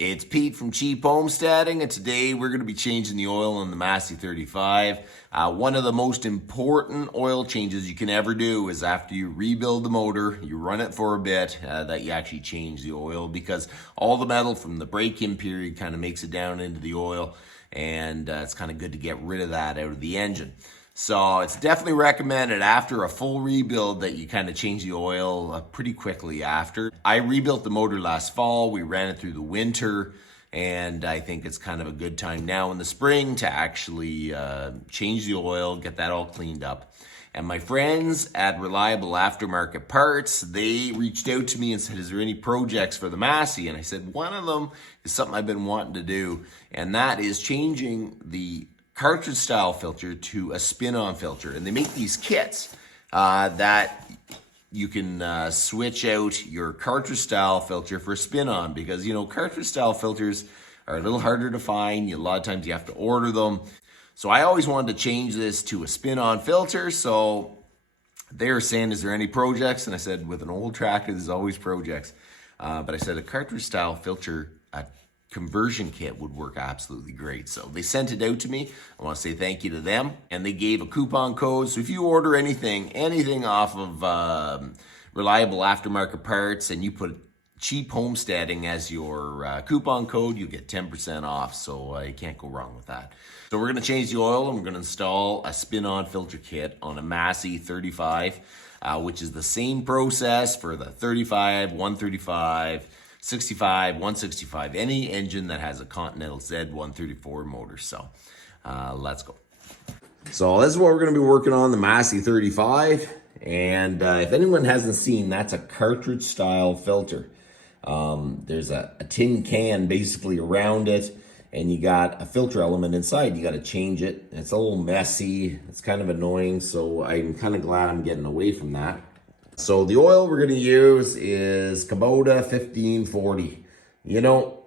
It's Pete from Cheap Homesteading, and today we're going to be changing the oil on the Massey 35. One of the most important oil changes you can ever do is after you rebuild the motor, you run it for a bit, that you actually change the oil, because all the metal from the break-in period kind of makes it down into the oil, and it's kind of good to get rid of that out of the engine. So it's definitely recommended after a full rebuild that you kind of change the oil pretty quickly after. I rebuilt the motor last fall. We ran it through the winter, and I think it's kind of a good time now in the spring to actually change the oil, get that all cleaned up. And my friends at Reliable Aftermarket Parts, they reached out to me and said, is there any projects for the Massey? And I said, one of them is something I've been wanting to do, and that is changing the cartridge style filter to a spin-on filter. And they make these kits that you can switch out your cartridge style filter for spin-on, because you know cartridge style filters are a little harder to find. A lot of times you have to order them. So I always wanted to change this to a spin-on filter. So they were saying, is there any projects? And I said, with an old tractor, there's always projects. But I said a cartridge style filter conversion kit would work absolutely great. So they sent it out to me. I want to say thank you to them. And they gave a coupon code. So if you order anything off of Reliable Aftermarket Parts, and you put Cheap Homesteading as your coupon code, you get 10% off. So you can't go wrong with that. So we're going to change the oil, and we're going to install a spin-on filter kit on a Massey 35, which is the same process for the 35, 135, 65, 165, any engine that has a Continental Z134 motor. So let's go. So this is what we're going to be working on, the Massey 35. And if anyone hasn't seen, that's a cartridge style filter. There's a tin can basically around it, and you got a filter element inside. You got to change it. It's a little messy. It's kind of annoying, so I'm kind of glad I'm getting away from that. So the oil we're going to use is Kubota 1540. You know,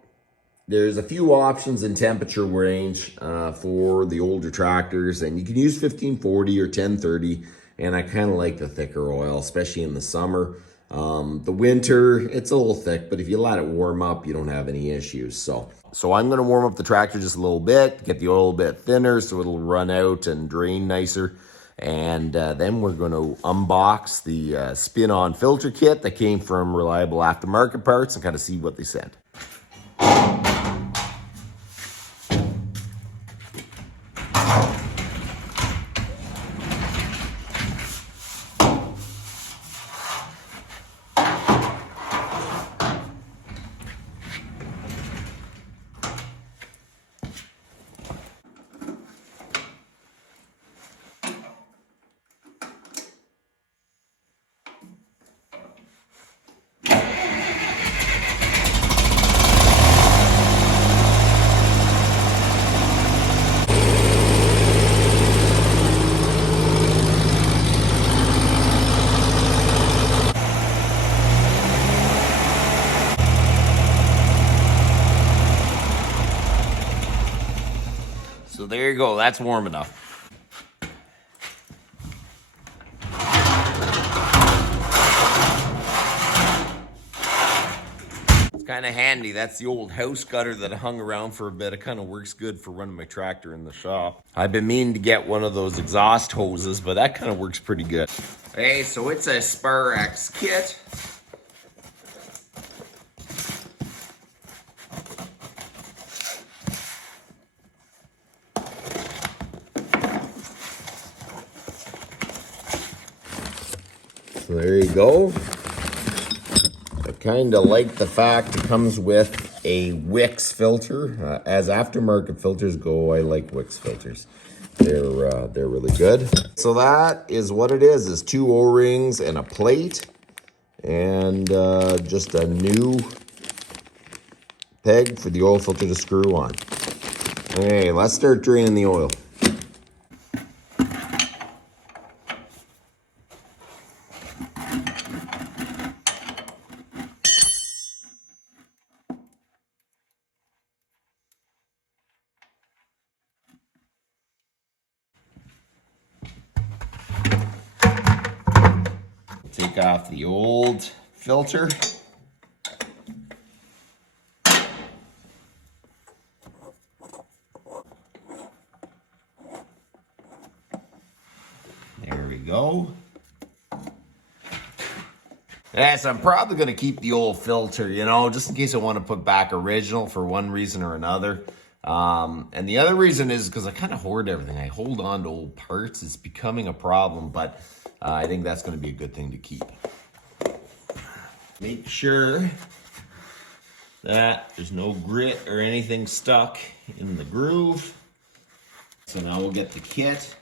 there's a few options in temperature range for the older tractors, and you can use 1540 or 1030, and I kind of like the thicker oil, especially in the summer. The winter, it's a little thick, but if you let it warm up, you don't have any issues. So I'm going to warm up the tractor just a little bit, get the oil a bit thinner so it'll run out and drain nicer. And then we're going to unbox the spin-on filter kit that came from Reliable Aftermarket Parts and kind of see what they sent. So there you go, that's warm enough. It's kind of handy. That's the old house gutter that hung around for a bit. It kind of works good for running my tractor in the shop. I've been meaning to get one of those exhaust hoses, but that kind of works pretty good. Okay, so it's a Sparx kit. So there you go. I kind of like the fact it comes with a Wix filter. As aftermarket filters go, I like Wix filters. They're really good. So that is what it is 2 O-rings and a plate, and just a new peg for the oil filter to screw on. Okay, let's start draining the oil. Take off the old filter. go. Yes, I'm probably going to keep the old filter, you know, just in case I want to put back original for one reason or another. And the other reason is because I kind of hoard everything. I hold on to old parts. It's becoming a problem, but I think that's going to be a good thing to keep. Make sure that there's no grit or anything stuck in the groove. So now we'll get the kit.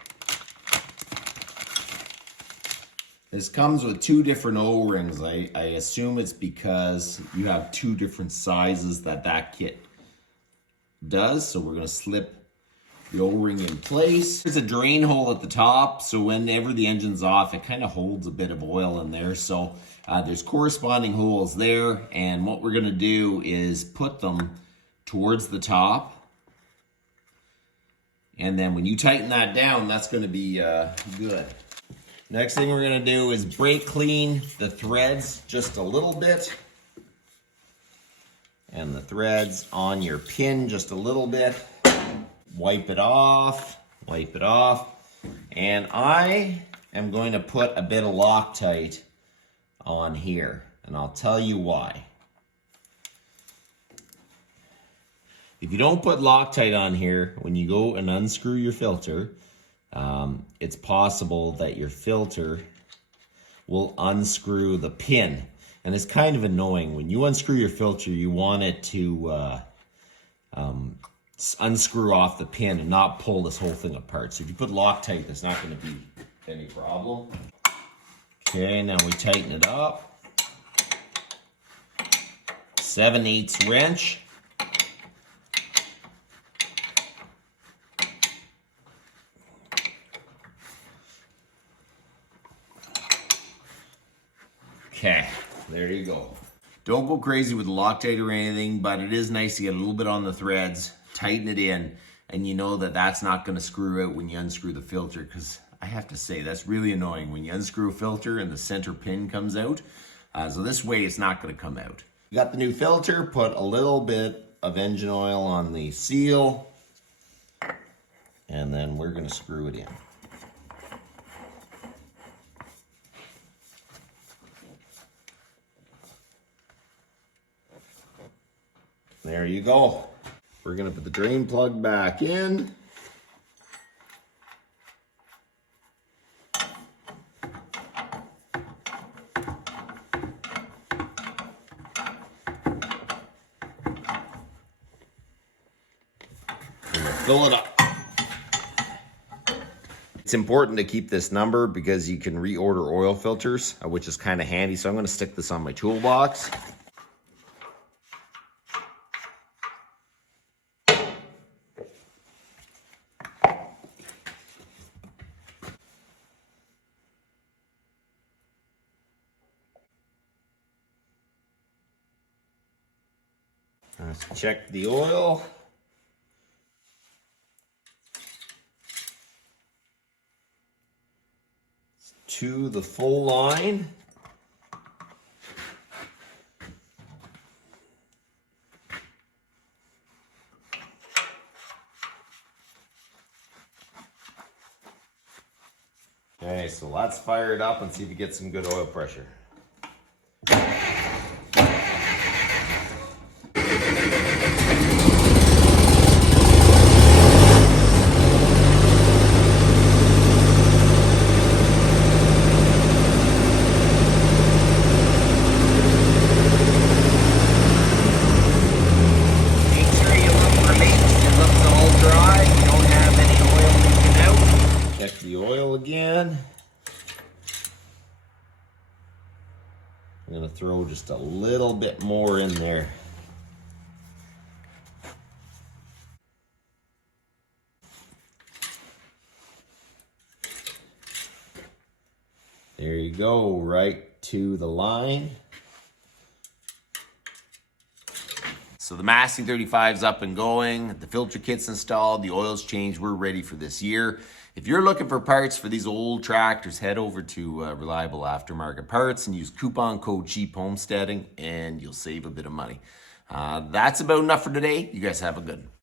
This comes with two different O-rings. I assume it's because you have two different sizes that kit does. So we're gonna slip the O-ring in place. There's a drain hole at the top, so whenever the engine's off, it kind of holds a bit of oil in there. So there's corresponding holes there, and what we're gonna do is put them towards the top. And then when you tighten that down, that's gonna be good. Next thing we're gonna do is brake clean the threads just a little bit. And the threads on your pin just a little bit. Wipe it off, wipe it off. And I am going to put a bit of Loctite on here, and I'll tell you why. If you don't put Loctite on here, when you go and unscrew your filter, it's possible that your filter will unscrew the pin. And it's kind of annoying. When you unscrew your filter, you want it to unscrew off the pin and not pull this whole thing apart. So if you put Loctite, there's not going to be any problem. Okay, now we tighten it up. 7/8 wrench. Okay, there you go. Don't go crazy with Loctite or anything, but it is nice to get a little bit on the threads, tighten it in, and you know that that's not going to screw out when you unscrew the filter, because I have to say that's really annoying when you unscrew a filter and the center pin comes out. So this way it's not going to come out. You got the new filter, put a little bit of engine oil on the seal, and then we're going to screw it in. There you go. We're gonna put the drain plug back in. And we'll fill it up. It's important to keep this number because you can reorder oil filters, which is kind of handy. So I'm gonna stick this on my toolbox. Let's check the oil. To the full line. Okay, so let's fire it up and see if we get some good oil pressure. Again. I'm going to throw just a little bit more in there. There you go, right to the line. So the Massey 35 is up and going, the filter kit's installed, the oil's changed, we're ready for this year. If you're looking for parts for these old tractors, head over to Reliable Aftermarket Parts and use coupon code Cheap Homesteading and you'll save a bit of money. That's about enough for today. You guys have a good one.